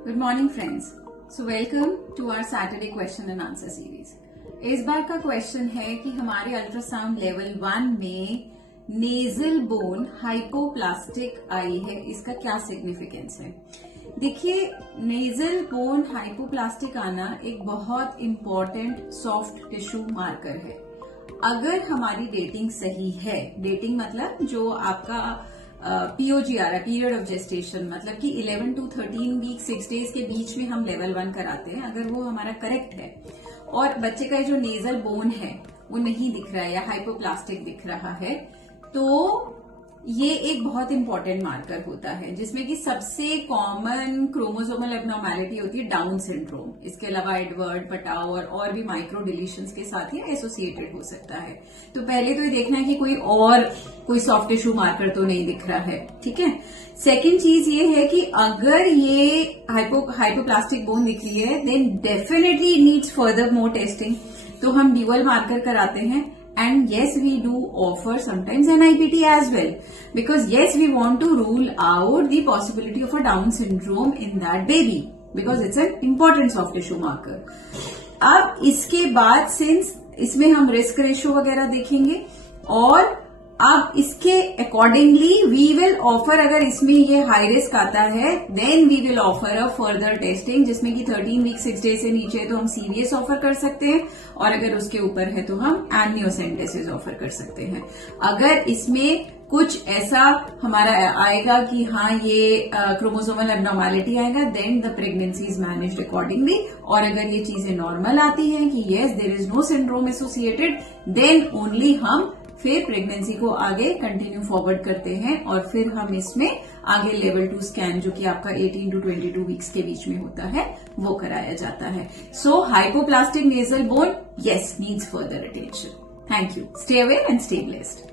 Good morning friends. So welcome to our Saturday question and answer series. इस बार का question है कि हमारे अल्ट्रासाउंड लेवल 1 में नेजल बोन हाइपोप्लास्टिक आई है, इसका क्या सिग्निफिकेंस है। देखिए, नेजल बोन हाइपोप्लास्टिक आना एक बहुत इंपॉर्टेंट सॉफ्ट टिश्यू मार्कर है। अगर हमारी डेटिंग सही है, डेटिंग मतलब जो आपका पीओजी आ रहा है, पीरियड ऑफ जेस्टेशन, मतलब कि 11 to 13 वीक 6 डेज के बीच में हम लेवल 1 कराते हैं, अगर वो हमारा करेक्ट है और बच्चे का जो नेजल बोन है वो नहीं दिख रहा है या हाइपोप्लास्टिक दिख रहा है, तो ये एक बहुत इंपॉर्टेंट मार्कर होता है, जिसमें कि सबसे कॉमन क्रोमोसोमल एब्नॉर्मैलिटी होती है डाउन सिंड्रोम। इसके अलावा एडवर्ड, पटाव और भी माइक्रो डिलीशंस के साथ ये एसोसिएटेड हो सकता है। तो पहले तो ये देखना है कि कोई सॉफ्ट टिश्यू मार्कर तो नहीं दिख रहा है, ठीक है। सेकेंड चीज ये है कि अगर ये हाइपोप्लास्टिक बोन दिख रही है, then definitely it needs further more testing. तो हम ड्यूअल मार्कर कराते हैं. And yes, we do offer sometimes NIPT as well, because yes, we want to rule out the possibility of a Down syndrome in that baby, because it's an important soft tissue marker. अब इसके बाद since इसमें हम risk ratio वगैरह देखेंगे और अब इसके अकॉर्डिंगली वी विल ऑफर, अगर इसमें ये हाई रिस्क आता है then we will offer a further testing, जिसमें कि 13 वीक 6 डेज से नीचे है तो हम सीवीएस ऑफर कर सकते हैं, और अगर उसके ऊपर है तो हम एमनियोसेंटेसिस ऑफर कर सकते हैं। अगर इसमें कुछ ऐसा हमारा आएगा कि हाँ ये क्रोमोसोमल एब्नॉर्मैलिटी आएगा, then the pregnancy is managed accordingly. और अगर ये चीजें नॉर्मल आती हैं कि yes there is no syndrome associated, then only हम फिर प्रेगनेंसी को आगे कंटिन्यू फॉरवर्ड करते हैं और फिर हम इसमें आगे लेवल 2 स्कैन, जो कि आपका 18 to 22 वीक्स के बीच में होता है, वो कराया जाता है। So hypoplastic nasal bone, yes, needs further attention. Thank you. Stay away and stay blessed.